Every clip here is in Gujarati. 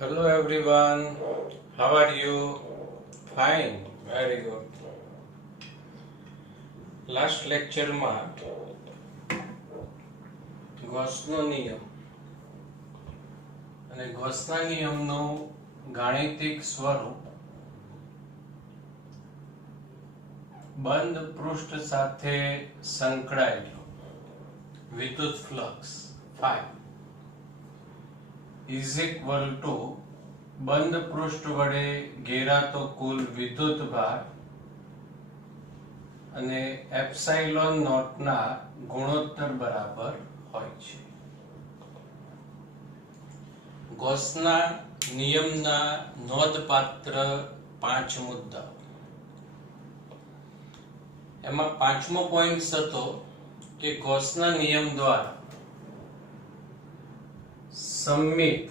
Hello everyone, how are you? Fine, very good. Last lecture માં ગૌસનો નિયમ અને ગૌસના નિયમનું ગાણિતિક સ્વરૂપ બંધ પૃષ્ઠ સાથે સંકળાયેલું વિદ્યુત flux phi is equal to બંધ પૃષ્ઠ વડે ઘેરાતો કુલ વિદ્યુત ભાર અને એપ્સાઇલોન નોટ ના ગુણોત્તર બરાબર હોય છે. ગૌસના નિયમના નોંધપાત્ર 5 મુદ્દાઓ. એમાં પાંચમો પોઈન્ટ હતો કે ગૌસના નિયમ દ્વારા સંમિત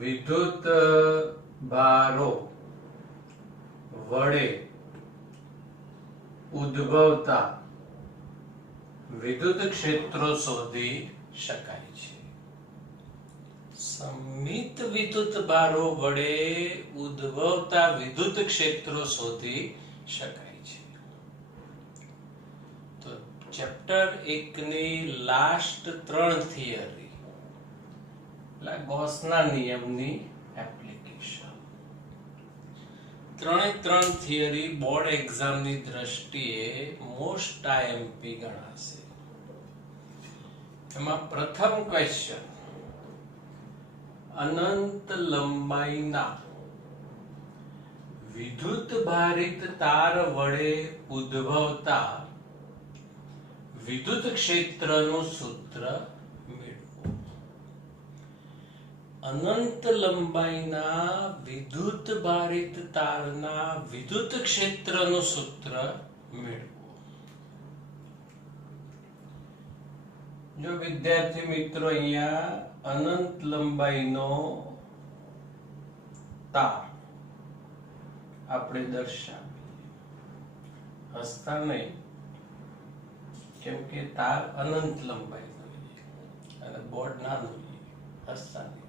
વિદ્યુત ભારો વડે ઉદ્ભવતા વિદ્યુત ક્ષેત્રો શોધી શકાય છે. સંમિત વિદ્યુત ભારો વડે ઉદ્ભવતા વિદ્યુત ક્ષેત્રો શોધી શકાય છે. તો ચેપ્ટર 1 ની લાસ્ટ 3 થિયરી એટલે ગૌસના નિયમની એપ્લિકેશન. ત્રણે થિયરી બોર્ડ એક્ઝામની દ્રષ્ટિએ મોસ્ટ આઈએમપી ગણાશે. એમાં પ્રથમ ક્વેશ્ચન, અનંત લંબાઈના વિદ્યુત ભારિત તાર વડે ઉદ્ભવતા વિદ્યુત ક્ષેત્રનું સૂત્ર મેળવો. અનંત લંબાઈના વિદ્યુત ભારિત તારના વિદ્યુત ક્ષેત્રનું સૂત્ર મેળવો. જો વિદ્યાર્થી મિત્રો અહીંયા અનંત લંબાઈનો તાર આપણે દર્શાવીએ, હસતા નહીં કેમ કે તાર અનંત લંબાઈનો અને બોર્ડ નાનું હસતા નહીં.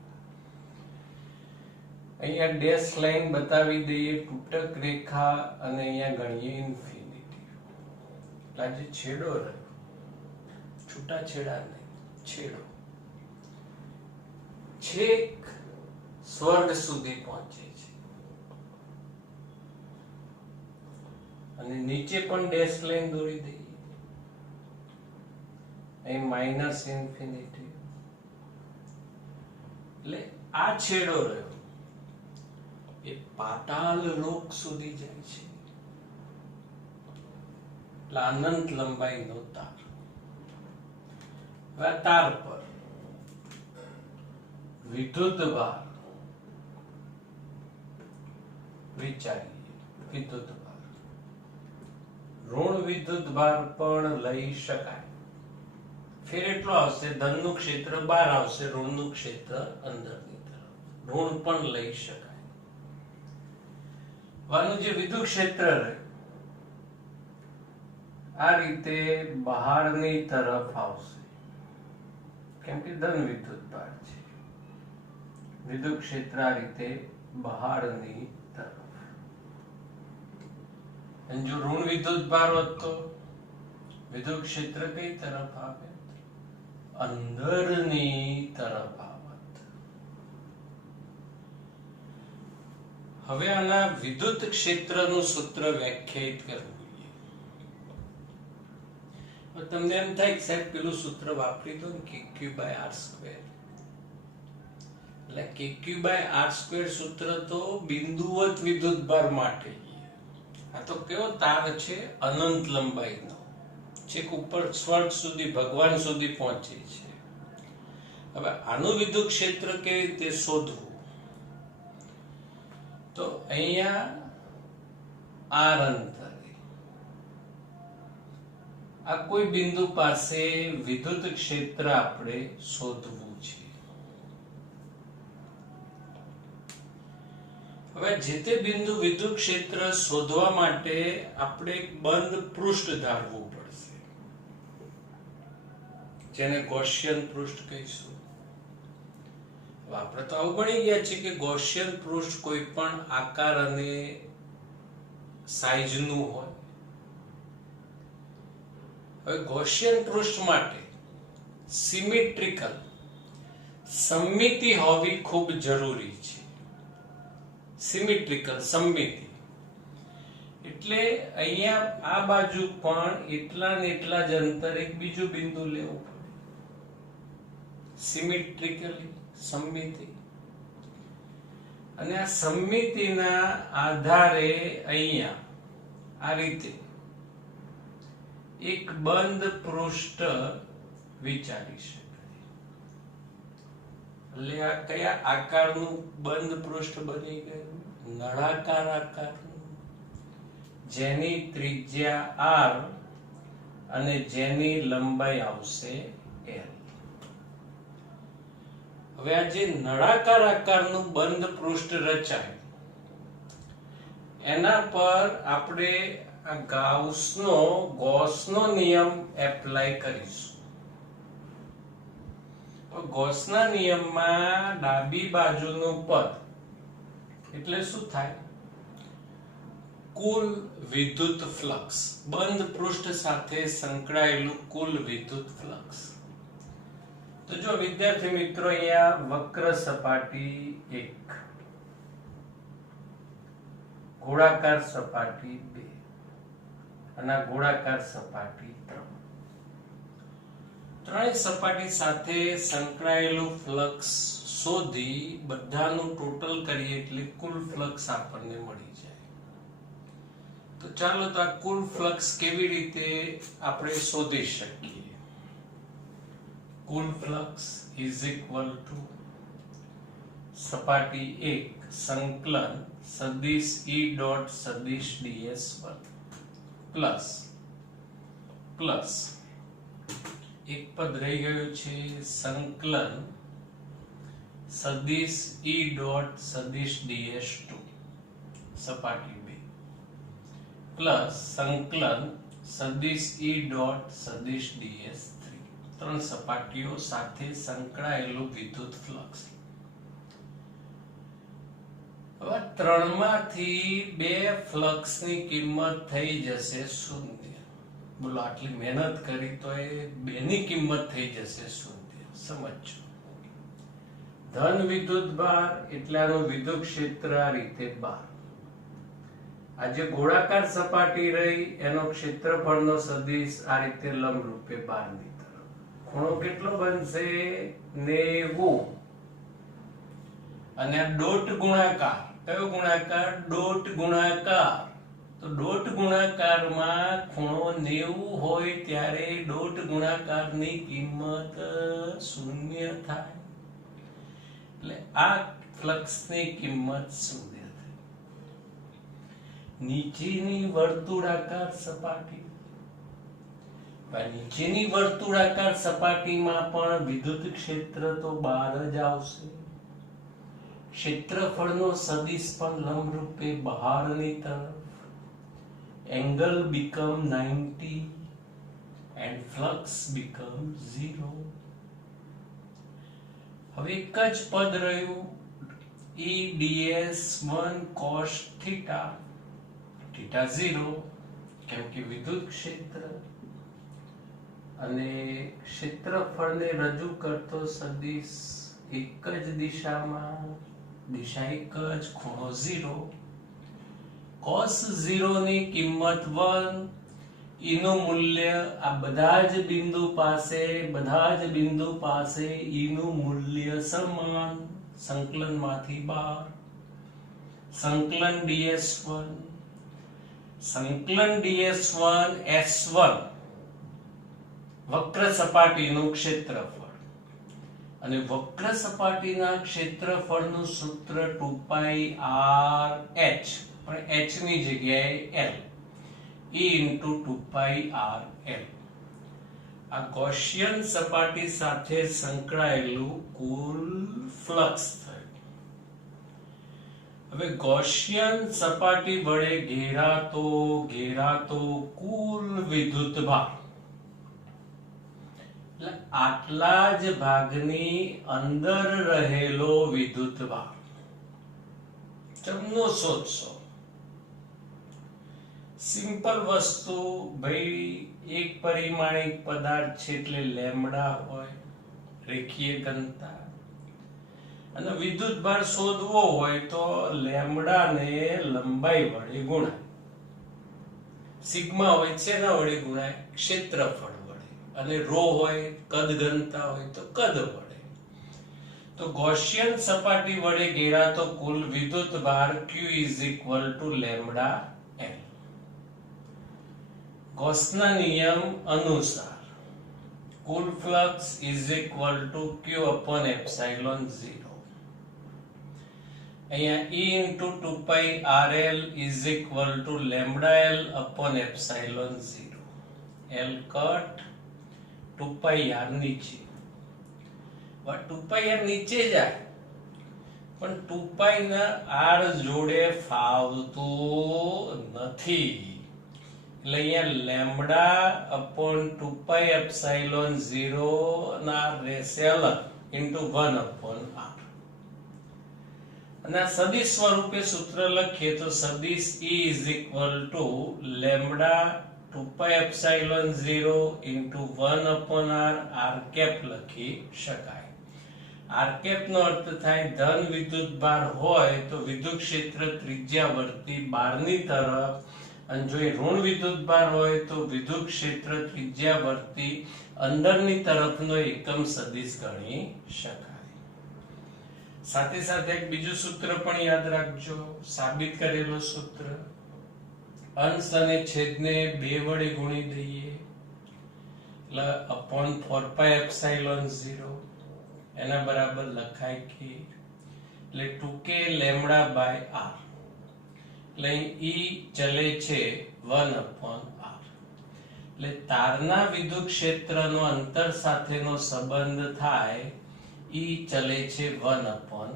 અહીંયા ડેશ લાઈન બતાવી દઈએ, તૂટક રેખા, અને અહીંયા ગણીએ ઇન્ફિનિટી. આજે છેડો રહ્યો, છૂટા છેડા નહીં, છેડો છેક સ્વર્ગ સુધી પહોંચે છે. અને નીચે પણ ડેશ લાઈન દોરી દઈએ, અહીં માઇનસ ઇન્ફિનિટી. એટલે આ છેડો રહ્યો એ પાતાળ લોક સુધી જાય છે. એટલે અનંત લંબાઈનો તાર. હવે તાર પર વિદ્યુત ભાર વિચારીએ. વિદ્યુત ભાર, ઋણ વિદ્યુત ભાર પણ લઈ શકાય. ફેર એટલો આવશે, ધનનું ક્ષેત્ર બહાર આવશે, ઋણનું ક્ષેત્ર અંદરની તરફ. ઋણ પણ લઈ શકાય. આનું જે વિદ્યુત ક્ષેત્ર રહે આ રીતે બહારની તરફ આવશે, કેમ કે ધન વિદ્યુત ભાર છે. વિદ્યુત ક્ષેત્ર આ રીતે બહારની તરફ. અને જો ઋણ વિદ્યુત ભાર હોત તો વિદ્યુત ક્ષેત્ર કઈ તરફ આવે? અંદરની તરફ આવત. હવે આના વિદ્યુત ક્ષેત્રનું સૂત્ર વ્યાખ્યાયિત કરવું. તમને એમ થાય કે સાહેબ પેલું સૂત્ર વાપરી દો ને, kq/r². એટલે kq/r² સૂત્ર તો બિંદુવત વિદ્યુત ભાર માટે. આ તો કેવો તાર છે? અનંત લંબાઈનો, છેક ઉપર સ્વર્ગ સુધી, ભગવાન સુધી પહોંચે છે. હવે આનું વિદ્યુત ક્ષેત્ર કેવી રીતે શોધવું? તો અહીંયા આર અંતરે આ કોઈ બિંદુ પાસે વિદ્યુત ક્ષેત્ર આપણે શોધવું છે. હવે જે તે બિંદુ વિદ્યુત ક્ષેત્ર શોધવા માટે આપણે એક બંધ પૃષ્ઠ ધારવું પડશે. જેને ગૌસિયન પૃષ્ઠ કહીશું. આપણે તો અવગણી ગયા છે કે ગૌસિયન પૃષ્ઠ કોઈ પણ આકાર અને સાઈઝનું હોય. હવે ગૌસિયન પૃષ્ઠ માટે સિમેટ્રિકલ સમમિતિ હોવી ખૂબ જરૂરી છે. સિમેટ્રિકલ સમમિતિ એટલે અહીંયા આ બાજુ પણ એટલા ને એટલા જ અંતર એક બીજું બિંદુ લેવું પડે. સિમેટ્રિકલી સમમિતિ. અને આ સમમિતિના આધારે અહીંયા આ રીતે એક બંધ પૃષ્ઠ વિચારી શકાય. એટલે આ કયા આકારનું બંધ પૃષ્ઠ બની ગયું? નળાકાર આકારનું, જેની ત્રિજ્યા r અને જેની લંબાઈ આવશે l. હવે આ જે નળાકાર આકારનું બંધ પૃષ્ઠ રચાય એના પર આપણે આ ગૌસનો નિયમ એપ્લાય કરીશું. ગૌસના નિયમમાં ડાબી બાજુનું પદ એટલે શું થાય? કુલ વિદ્યુત ફ્લક્સ, બંધ પૃષ્ઠ સાથે સંકળાયેલું કુલ વિદ્યુત ફ્લક્સ. તો જો વિદ્યાર્થી મિત્રો, અહીંયા વક્ર સપાટી 1, ગોળાકાર સપાટી 2 અને ગોળાકાર સપાટી 3. ત્રણેય સપાટી સાથે સંકળાયેલું ફ્લક્સ શોધી બધાનું ટોટલ કરીએ એટલે કુલ ફ્લક્સ આપણને મળી જાય. તો ચાલો તો આ કુલ ફ્લક્સ કેવી રીતે આપણે શોધી શકીએ? કુલ ફ્લક્સ ઇઝ ઇક્વલ ટુ સપાટી 1 સંકલન સદિશ E ડોટ સદિશ ds1 પ્લસ એક પદ રહી ગયું છે સંકલન સદિશ E ડોટ સદિશ ds2 સપાટી 2 પ્લસ સંકલન સદિશ E ડોટ સદિશ ds3. ત્રણ સપાટીઓ સાથે સંકળાયેલું વિદ્યુત ફ્લક્સ. હવે ત્રણમાંથી બે ફ્લક્સની કિંમત થઈ જશે 0. બોલો, આટલી મહેનત કરી તો એ બેની કિંમત થઈ જશે 0. સમજો. ધન વિદ્યુત ભાર એટલે આનું વિદ્યુત ક્ષેત્ર આ રીતે 12. આ જે ગોળાકાર સપાટી રહી એનો ક્ષેત્રફળનો સદિશ આ રીતે લંબ રૂપે 12 ની તરફ. ખૂણો કેટલો બનશે? 90. અને આ ડોટ ગુણાકાર, કયો ગુણાકાર? ડોટ ગુણાકાર. તો ડોટ ગુણાકારમાં ખૂણો 90 હોય ત્યારે ડોટ ગુણાકારની કિંમત 0 થાય. એટલે આ ફ્લક્સની કિંમત 0 થાય. નીચેની વર્તુળાકાર સપાટી, નીચેની વર્તુળાકાર સપાટીમાં પણ વિદ્યુત ક્ષેત્ર તો 12 જ આવશે. ક્ષેત્રફળનો સદિશ પણ લંબ રૂપે બહારની તરફ. Angle become 90 and flux become 0. હવે એક જ પદ રહ્યું E ds1 cos theta, theta 0, કેમ કે વિદ્યુત ક્ષેત્ર અને ક્ષેત્રફળને રજૂ કરતો સદિશ એક જ દિશામાં, દિશા એક જ, ખૂણો 0. cos 0 ની કિંમત 1, E નું મૂલ્ય આ બધા જ બિંદુ પાસે E નું મૂલ્ય સમાન. સંકલનમાંથી બહાર. સંકલન ds1 s1 વક્ર સપાટીનું ક્ષેત્રફળ. અને વક્ર સપાટીના ક્ષેત્રફળનું સૂત્ર 2πrh, પણ h ની જગ્યાએ l, E into 2πrl. આ ગૌસિયન સપાટી સાથે સંકળાયેલું કુલ ફ્લક્સ થયું. હવે ગૌસિયન સપાટી વડે ઘેરાતો કુલ વિદ્યુત ભાર એટલે આટલા જ ભાગની અંદર રહેલો વિદ્યુતભાર તમને શોધશો. સિમ્પલ વસ્તુ ભાઈ, એક પરિમાણિક પદાર્થ છે એટલે લેમ્ડા હોય, રેખીય ઘનતા, અને વિદ્યુતભાર શોધવો હોય તો લેમ્ડા ને લંબાઈ વડે ગુણાય. સિગ્મા હોય શેના વડે ગુણાય? ક્ષેત્રફળ વડે. અને રો હોય કદ ઘનતા હોય તો કદ વડે. તો ગૌસિયન સપાટી વડે ઘેરાતો કુલ વિદ્યુતભાર Q = લેમ્ડા L. ગૌસના નિયમ અનુસાર કુલ ફ્લક્સ = Q/ε0. અહીંયા E × 2πRL = λL/ε0. L cut, 2πr નીચે. 2πr નીચે જાય પણ 2π ના r જોડે ફાવતું નથી. એટલે અહીંયા λ/2πε0 ના રહેશે અલગ × 1/r. અને સદિશ સ્વરૂપે સૂત્ર લખીએ તો સદિશ E = λ/2πε0 × 1/r r કેપ લખી શકાય. r કેપ નો અર્થ થાય ધન વિદ્યુતભાર હોય તો વિદ્યુત ક્ષેત્ર ત્રિજ્યાવર્તી બહારની તરફ, અને જો ઋણ વિદ્યુતભાર હોય તો વિદ્યુત ક્ષેત્ર ત્રિજ્યાવર્તી અંદરની તરફનો એકમ સદિશ ગણી શકાય. સાથે સાથે એક બીજું સૂત્ર પણ યાદ રાખજો, સાબિત કરેલો સૂત્ર. અંશ અને છેદને 2 વડે ગુણી દઈએ એટલે /4πε0 એના બરાબર લખાય કે એટલે 2k λ/r. એટલે E ચલે છે 1/r. એટલે તારના વિદ્યુત ક્ષેત્રનો અંતર સાથેનો સંબંધ થાય E ચલે છે 1/r.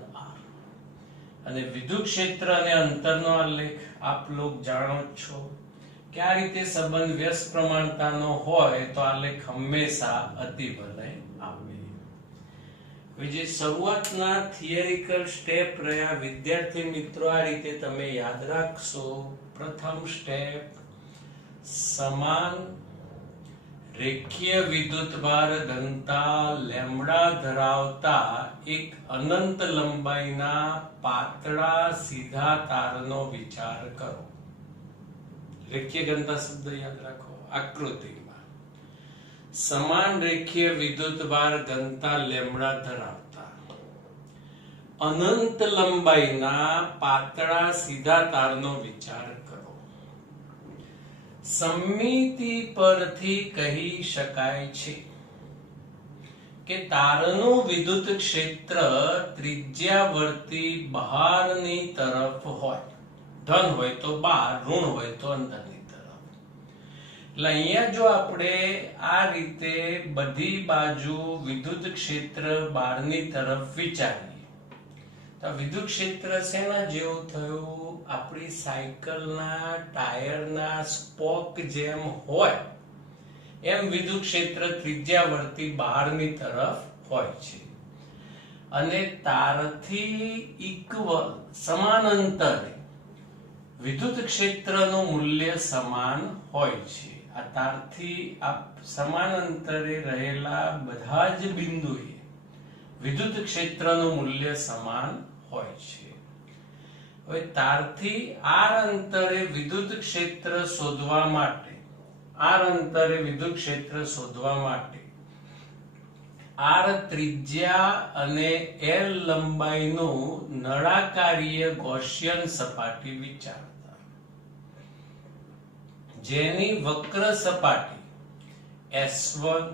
અને વિદ્યુત ક્ષેત્ર અને અંતરનો આલેખ આપ લોગ જાણો છો કે આ રીતે સંબંધ વ્યસ્ત પ્રમાણતાનો હોય તો આલેખ હંમેશા અતિવલય આવે. જે શરૂઆતના થિયરિકલ સ્ટેપ રહ્યા વિદ્યાર્થી મિત્રો, આ રીતે તમે યાદ રાખશો. પ્રથમ સ્ટેપ, સમાન રેખીય વિદ્યુતભાર ઘનતા લેમ્ડા ધરાવતા એક અનંત લંબાઈના પાતળા સીધા તારનો વિચાર કરો. રેખીય ઘનતા શબ્દ યાદ રાખો. આકૃતિમાં સમાન રેખીય વિદ્યુતભાર ઘનતા લેમ્ડા ધરાવતા અનંત લંબાઈના પાતળા સીધા તારનો વિચાર કરો. સમમિતિ પરથી કહી શકાય છે કે તારનું વિદ્યુત ક્ષેત્ર ત્રિજ્યાવર્તી બહારની તરફ હોય. ધન હોય તો બહાર, ઋણ હોય તો અંદરની તરફ. એટલે અહીંયા જો આપણે આ રીતે બધી બાજુ વિદ્યુત ક્ષેત્ર બહારની તરફ વિચારીએ તો વિદ્યુત ક્ષેત્ર શેના જેવું થયું? આપણી સાયકલના ટાયરના સ્પોક જેમ હોય એમ વિદ્યુત ક્ષેત્ર ત્રિજ્યાવર્તી બહારની તરફ હોય છે. અને તારથી ઇક્વલ સમાન અંતરે વિદ્યુત ક્ષેત્રનું મૂલ્ય સમાન હોય છે. આ તારથી સમાન અંતરે રહેલા બધા જ બિંદુએ વિદ્યુત ક્ષેત્રનું મૂલ્ય સમાન હોય છે. હવે તારથી r અંતરે વિદ્યુત ક્ષેત્ર શોધવા માટે r ત્રિજ્યા અને l લંબાઈનું નળાકારીય ગૌસિયન સપાટી વિચારતા, જેની વક્ર સપાટી S1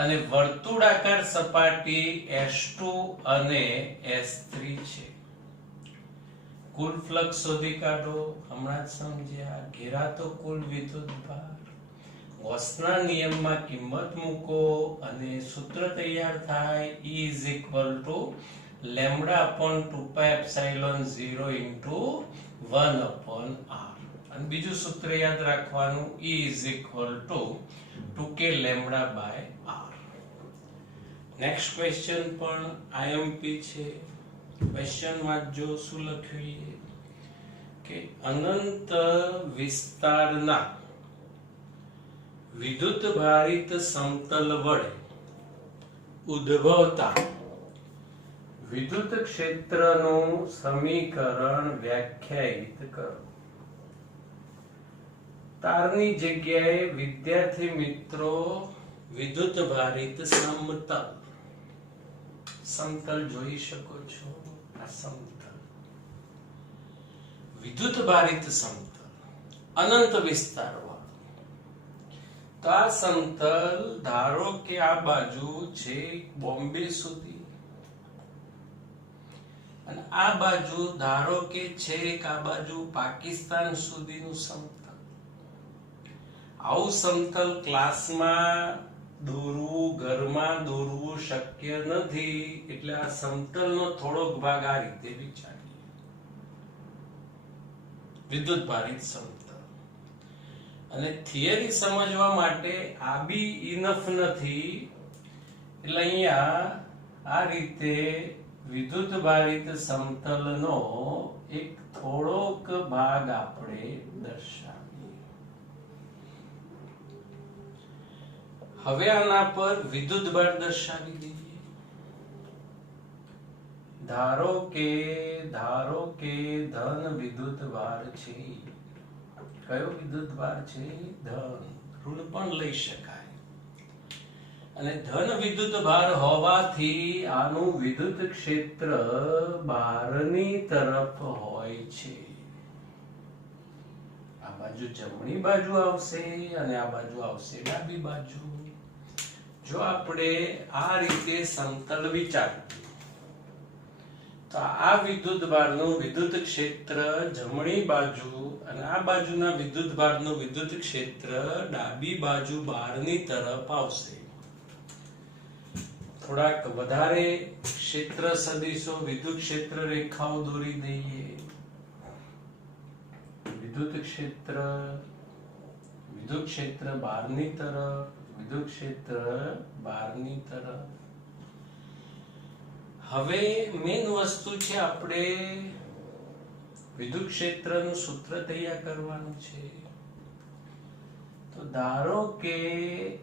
અને વર્તુળાકાર સપાટી S2 અને S3 છે. કુલ ફ્લક્સ શોધી કાઢો. હમણાં જ સમજ્યા. ઘેરાતો કુલ વિદ્યુતભાર, ગૌસના નિયમમાં કિંમત મૂકો અને સૂત્ર તૈયાર થાય. E = λ/2πε0 × 1/r. અને બીજું સૂત્ર યાદ રાખવાનું, E = 2k λ/r. Next question પણ આઈએમપી છે. ક્વેશ્ચન વાંચજો શું લખ્યું કે અનંત વિસ્તારના વિદ્યુત ભારિત સમતલ વડે ઉદ્ભવતા વિદ્યુત ક્ષેત્રનું સમીકરણ વ્યાખ્યાયિત કરો. તારની જગ્યાએ વિદ્યાર્થી મિત્રો વિદ્યુત ભારિત સમતલ જોઈ શકો છો. આ સમતલ વિદ્યુત ભારિત સમતલ અનંત વિસ્તાર. તો આ સમતલ ધારો કે આ બાજુ છે બોમ્બે સુધી અને આ બાજુ ધારો કે છે આ બાજુ પાકિસ્તાન સુધીનું સમતલ. આવું સમતલ ક્લાસમાં દોરવું, ઘરમાં દોરવું શક્ય નથી. એટલે આ સમતલનો થોડોક ભાગ આ રીતે વિચારીએ. વિદ્યુત ભારિત સમતલ. અને થિયરી સમજવા માટે આ બી ઇનફ નથી. એટલે અહીંયા આ રીતે વિદ્યુત ભારિત સમતલનો એક થોડોક ભાગ આપણે દર્શાવીએ. હવે આના પર વિદ્યુત ભાર દર્શાવી દઈએ. ધારો કે ધન વિદ્યુત ભાર છે. કયો વિદ્યુત ભાર છે? ધન. ઋણ પણ લઈ શકાય. અને ધન વિદ્યુત ભાર હોવાથી આનું વિદ્યુત ક્ષેત્ર બહારની તરફ હોય છે. આ બાજુ જમણી બાજુ આવશે અને આ બાજુ આવશે ડાબી બાજુ. જો આપણે આ રીતે સમતલ વિચારીએ તો આ વિદ્યુત ભારનું વિદ્યુત ક્ષેત્ર જમણી બાજુ અને આ બાજુના વિદ્યુત ભારનું વિદ્યુત ક્ષેત્ર ડાબી બાજુ બહારની તરફ આવશે. થોડાક વધારે ક્ષેત્ર સદિશો વિદ્યુત ક્ષેત્ર રેખાઓ દોરી દઈએ. વિદ્યુત ક્ષેત્ર બહારની તરફ, વિદ્યુત ક્ષેત્ર બહારની તરફ. હવે મેઇન વસ્તુ છે આપણે વિદ્યુત ક્ષેત્રનું સૂત્ર તૈયાર કરવાનું છે. તો ધારો કે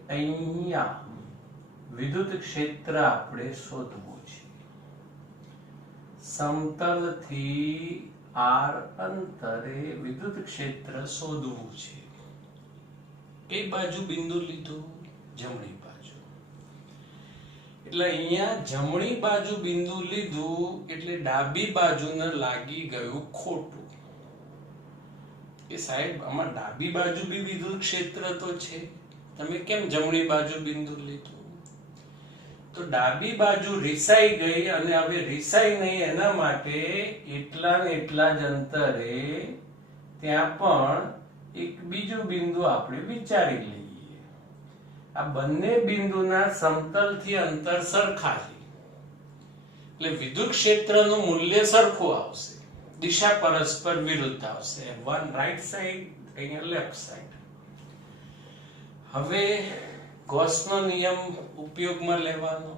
અહીંયા વિદ્યુત ક્ષેત્ર આપણે શોધવું છે. સમતલથી r અંતરે વિદ્યુત ક્ષેત્ર શોધવું છે. કઈ બાજુ બિંદુ લીધું? જમણી બાજુ. એટલે અહીંયા જમણી બાજુ બિંદુ લીધું એટલે ડાબી બાજુને લાગી ગયું ખોટું. એ સાહેબ આમાં ડાબી બાજુ બી વિદ્યુત ક્ષેત્ર તો છે, તમે કેમ જમણી બાજુ બિંદુ લીધું? તો ડાબી બાજુ રીસાઈ ગઈ અને હવે રીસાઈ નહીં એના માટે એટલા ને એટલા જ અંતરે ત્યાં પણ એક બીજું બિંદુ આપણે વિચારી લઈએ. આ બંને બિંદુના સમતલથી અંતર સરખા છે એટલે વિદ્યુત ક્ષેત્રનું મૂલ્ય સરખું આવશે. દિશા પરસ્પર વિરુદ્ધ આવશે. વન રાઈટ સાઈડ, અહીંયા લેફ્ટ સાઈડ. હવે ગૌસનો નિયમ ઉપયોગમાં લેવાનો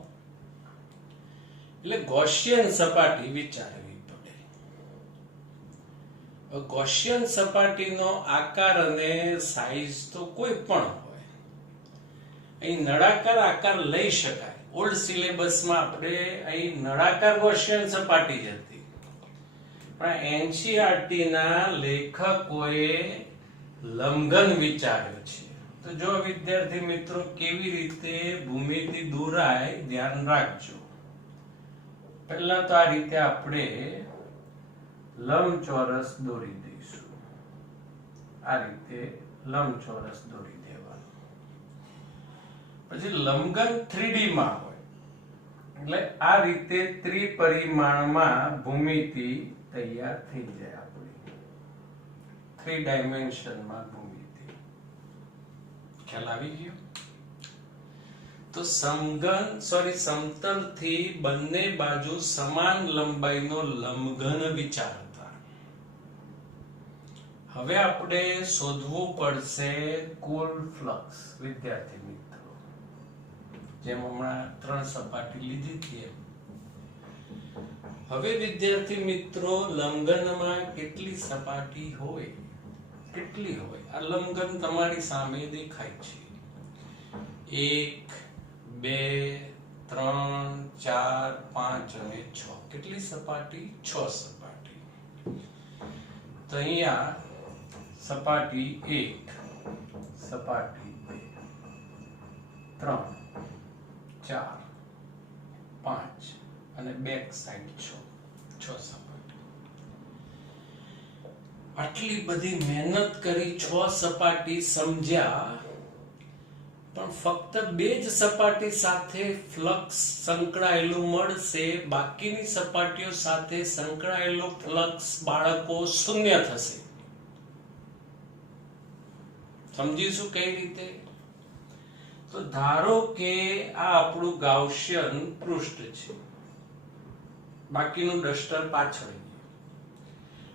એટલે ગૌસિયન સપાટી વિચારવી પડે. ગૌસિયન સપાટીનો આકાર અને સાઈઝ તો કોઈ પણ હોય. અહીં નળાકાર આકાર લઈ શકાય. ઓલ્ડ સિલેબસમાં આપણે અહીં નળાકાર ગૌસિયન સપાટી જ હતી, પણ એનસીઈઆરટી ના લેખકોએ લંબઘન વિચાર્યો છે. તો જો વિદ્યાર્થી મિત્રો કેવી રીતે ભૂમિતિ દોરાય ધ્યાન રાખજો. પહેલા તો આ રીતે આપણે લંબચોરસ દોરી દઈશું. આ રીતે લંબચોરસ દોરી દેવાનું. પછી લંબઘન 3D માં હોય એટલે આ રીતે ત્રિપરિમાણમાં ભૂમિતિ તૈયાર થઈ જાય. આપણી 3 ડાયમેન્શનમાં ભૂમિતિ. ખ્યાલ આવી ગયો? તો સમતલ થી બંને બાજુ સમાન લંબાઈનો લંબઘન વિચારતા. હવે આપણે શોધવું પડશે કુલ ફ્લક્સ. વિદ્યાર્થી મિત્રો, જેમ હમણાં 3 સપાટી લીધી હતી એમ. હવે વિદ્યાર્થી મિત્રો, લંબઘનમાં કેટલી સપાટી હોય? કેટલી હોય? આ લંબઘન તમારી સામે દેખાય છે. 1 2 3 4 5 અને 6. કેટલી સપાટી? 6 સપાટી. તો અહીંયા સપાટી 1, સપાટી 2, 3 4 5 અને બેક સાઈડ 6 સપાટી. આટલી બધી મહેનત કરી 6 સપાટી સમજ્યા, પણ ફક્ત 2 જ સપાટી સાથે ફ્લક્સ સંકળાયેલું મળશે. બાકીની સપાટીઓ સાથે સંકળાયેલું ફ્લક્સ બાળકો શૂન્ય થશે. સમજીશું કઈ રીતે? તો ધારો કે આ આપણું ગાઉસિયન પૃષ્ઠ છે, બાકીનું ડસ્ટર પાછળ,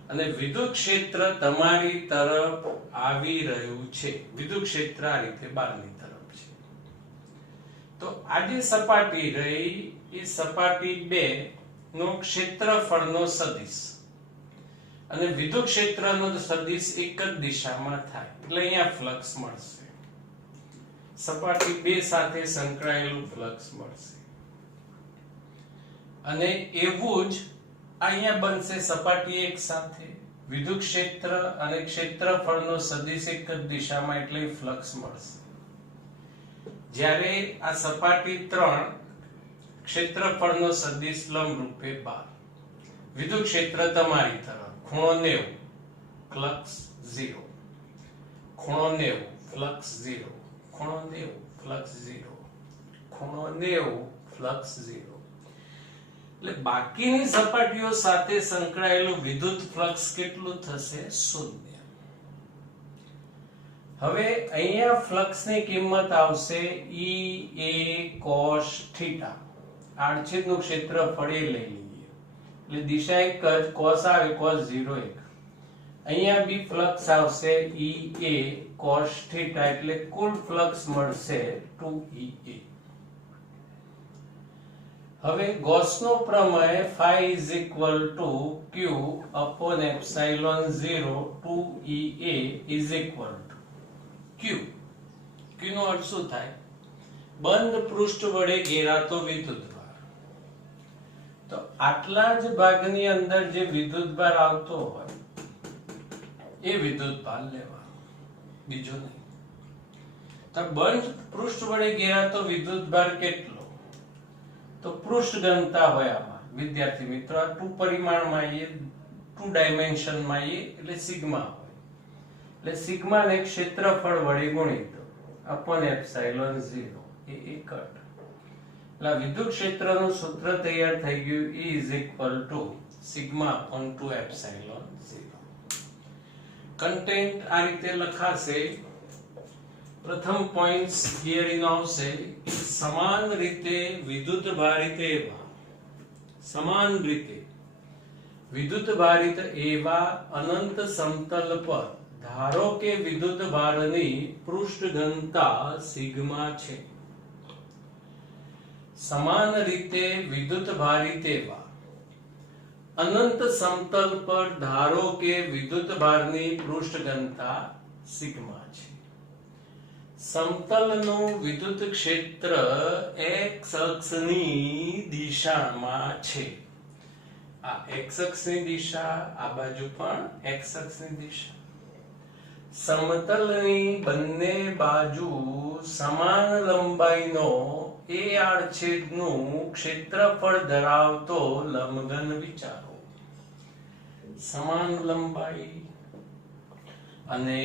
અને વિદ્યુત ક્ષેત્ર તમારી તરફ આવી રહ્યું છે. વિદ્યુત ક્ષેત્ર આ રીતે બહારની તરફ છે. તો આ જે સપાટી રહી એ સપાટી 2 નો ક્ષેત્રફળનો સદિશ, અને વિદ્યુત ક્ષેત્રનો સદિશ એક જ દિશામાં થાય એટલે અહીંયા ફ્લક્સ મળશે. સપાટી 2 સાથે સંકળાયેલું ફ્લક્સ મળશે. અને એવું જ અહીંયા બનશે સપાટી 1 સાથે વિદ્યુત ક્ષેત્ર અને ક્ષેત્રફળનો સદિશ એક જ દિશામાં એટલે ફ્લક્સ મળશે. જ્યારે આ સપાટી 3 ક્ષેત્રફળનો સદિશ લંબ રૂપે 12, વિદ્યુત ક્ષેત્ર તમારી તરફ, ખૂણો 90, ફ્લક્સ 0, ખૂણો 90, ફ્લક્સ 0, ખૂણો 90, ફ્લક્સ 0, ખૂણો 90, ફ્લક્સ 0. એટલે બાકીની સપાટીઓ સાથે સંકળાયેલું વિદ્યુત ફ્લક્સ કેટલું થશે? 0. હવે અહીંયા ફ્લક્સની કિંમત આવશે E A cos θ. આડછેદનું ક્ષેત્રફળ એ લઈ લઈએ એટલે દિશા એક જ, cos આવે cos 0 1. અહીંયા બી ફ્લક્સ આવશે E A cos θ એટલે કુલ ફ્લક્સ મળશે 2EA. હવે ગૌસનો પ્રમેય phi is equal to q upon epsilon 0 2EA is equal to q. q નો અર્થ શું થાય? બંધ પૃષ્ઠ વડે ઘેરાતો વિદ્યુતભાર. તો આટલા જ ભાગની અંદર જે વિદ્યુતભાર આવતો હોય એ વિદ્યુતભાર લેવાનો, બીજો નહીં. તો બંધ પૃષ્ઠ વડે ઘેરાતો વિદ્યુતભાર કેટલો? તો પૃષ્ઠ ઘનતા હોય આમાં વિદ્યાર્થી મિત્રો, આ 2 પરિમાણમાં એ 2 ડાયમેન્શનમાં એ એટલે સિગ્મા હોય. એટલે સિગ્મા ને ક્ષેત્રફળ વડે ગુણી દો અપોન એપ્સિલોન 0 એ એક જ. એટલે વિદ્યુત ક્ષેત્રનું સૂત્ર તૈયાર થઈ ગયું. E is equal to sigma upon 2 epsilon 0. Content આ રીતે લખાશે. પ્રથમ પોઈન્ટ્સ થિયરીનો આવશે. સમાન રીતે વિદ્યુત ભારિત એવા, સમાન રીતે વિદ્યુત ભારિત એવા અનંત સમતલ પર ધારો કે વિદ્યુત ભારની પૃષ્ઠ ઘનતા સિગ્મા છે. સમાન રીતે વિદ્યુત ભારિત એવા અનંત સમતલ પર ધારો કે વિદ્યુત ભારની પૃષ્ઠ ઘનતા સિગ્મા છે. સમતલનું વિદ્યુત ક્ષેત્ર x અક્ષની દિશામાં છે. આ x અક્ષની દિશા, આ બાજુ પણ x અક્ષની દિશા. સમતલની બંને બાજુ સમાન લંબાઈનો એ આડછેદનું ક્ષેત્રફળ ધરાવતો લંબઘન વિચારો. સમાન લંબાઈ અને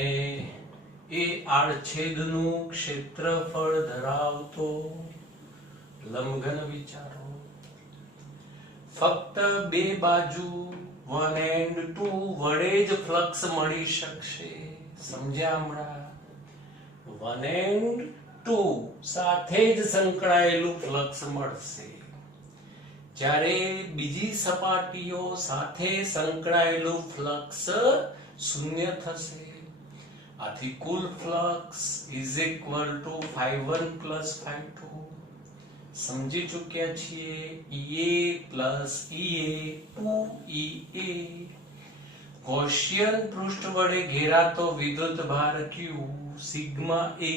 એ આડછેદનું ક્ષેત્રફળ ધરાવતો લંબઘન વિચારો. ફક્ત બે બાજુ 1 and 2 વડે જ ફ્લક્સ મળી શકશે. સમજ્યા હમણાં? 1 and 2 સાથે જ સંકળાયેલું ફ્લક્સ મળશે. જ્યારે બીજી સપાટીઓ સાથે સંકળાયેલું ફ્લક્સ શૂન્ય થશે. આથી કુલ flux is equal to phi1 plus phi2. સમજી ચૂક્યા છીએ. Ea plus Ea 2Ea. Gaussian પૃષ્ઠ વડે ઘેરાતો વિદ્યુત ભાર Q sigma A.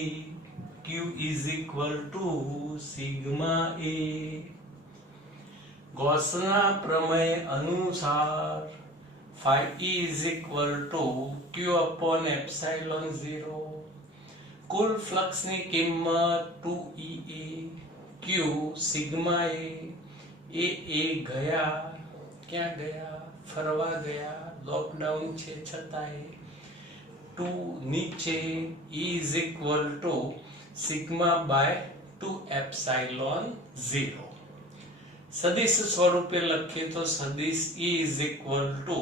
Q is equal to sigma A. ગૌસના પ્રમેય અનુસાર phi E is equal to Q upon epsilon 0. કુલ ફ્લક્સની કિંમત 2Ea. Q sigma A. A ગયા, ક્યાં ગયા? ફરવા ગયા, લોકડાઉન છે છતાંય. 2 નીચે. E is equal to sigma by 2 epsilon 0. સદિશ સ્વરૂપે લખીએ તો સદિશ E is equal to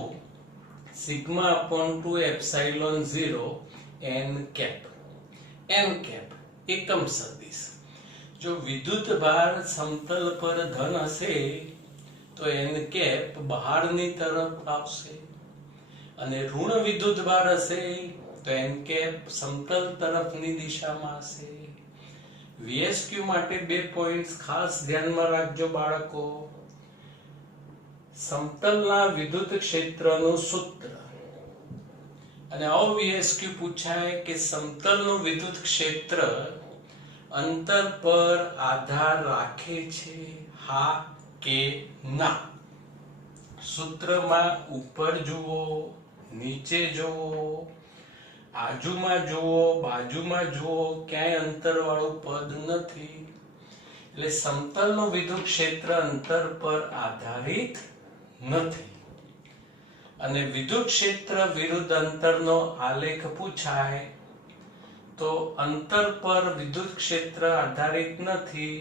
sigma upon 2 epsilon 0 n cap. n cap એકમ સદિશ. જો વિદ્યુત ભાર સમતલ પર ધન હશે તો n cap બહારની તરફ આવશે, અને ઋણ વિદ્યુત ભાર હશે તો n cap સમતલ તરફની દિશામાં હશે. VSQ માટે 2 પોઈન્ટ્સ ખાસ ધ્યાનમાં રાખજો બાળકો. સમતલના વિદ્યુત ક્ષેત્રનું સૂત્ર, અને આવો VSQ પૂછાય કે સમતલનું વિદ્યુત ક્ષેત્ર અંતર પર આધાર રાખે છે, હા કે ના? સૂત્રમાં ઉપર જુઓ, નીચે જુઓ, આજુમાં જુઓ, બાજુમાં જુઓ, ક્યાંય અંતર વાળું પદ નથી. એટલે સમતલનું વિદ્યુત ક્ષેત્ર અંતર પર આધારિત નથી. અને વિદ્યુત ક્ષેત્ર વિરુદ્ધ અંતરનો આલેખ પૂછાય તો અંતર પર વિદ્યુત ક્ષેત્ર આધારિત નથી.